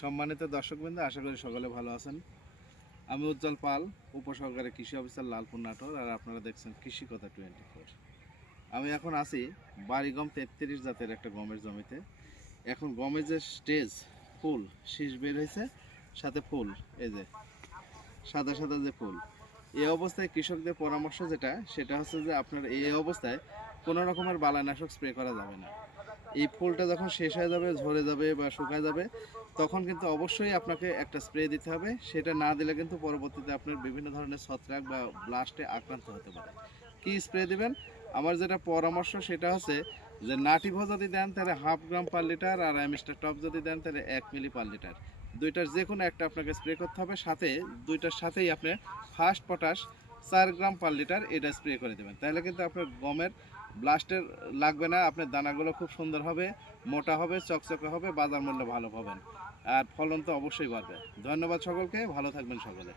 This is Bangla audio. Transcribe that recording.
সম্মানিত দর্শকবৃন্দ, আশা করি সকলে ভালো আছেন। আমি উজ্জ্বল পাল, উপসহকারী কৃষি অফিসার, লালপুর নাটোর। আর আপনারা দেখছেন কৃষি কথা 24। আমি এখন আছি বাড়িগম 33 জাতের একটা গমের জমিতে। এখন গমের যে স্টেজ, ফুল শীষ বের হয়েছে, সাথে ফুল, এই যে সাদা সাদা যে ফুল। এই অবস্থায় কৃষকদের পরামর্শ সেটা হচ্ছে যে আপনার এই অবস্থায় কোনো রকমের বালাইনাশক স্প্রে করা যাবে না। এই ফুলটা যখন শেষ হয়ে যাবে, ঝরে যাবে বা শুকায় যাবে, তখন কিন্তু অবশ্যই আপনাকে একটা স্প্রে দিতে হবে। সেটা না দিলে কিন্তু পরবর্তীতে আপনার বিভিন্ন ধরনের ছত্রাক বা ব্লাস্টে আক্রান্ত হতে পারে। কি স্প্রে দিবেন? আমার যেটা পরামর্শ সেটা হচ্ছে যে নাটিভো যদি দেন তাহলে 1/2 গ্রাম পার লিটার, আর অ্যামিস্টার টপ যদি দেন তাহলে 1 মিলি পার লিটার। দুইটার যে কোনো একটা আপনাকে স্প্রে করতে হবে। সাথে দুইটার সাথেই আপনি ফার্স্ট পটাশ 4 গ্রাম পার লিটার এটা স্প্রে করে দেবেন। তাহলে কিন্তু আপনার গমের ব্লাস্টের লাগবে না। আপনার দানাগুলো খুব সুন্দর হবে, মোটা হবে, চকচকে হবে, বাজার মূল্য ভালো পাবেন, আর ফলন তো অবশ্যই বাড়বে। ধন্যবাদ সকলকে, ভালো থাকবেন সকলে।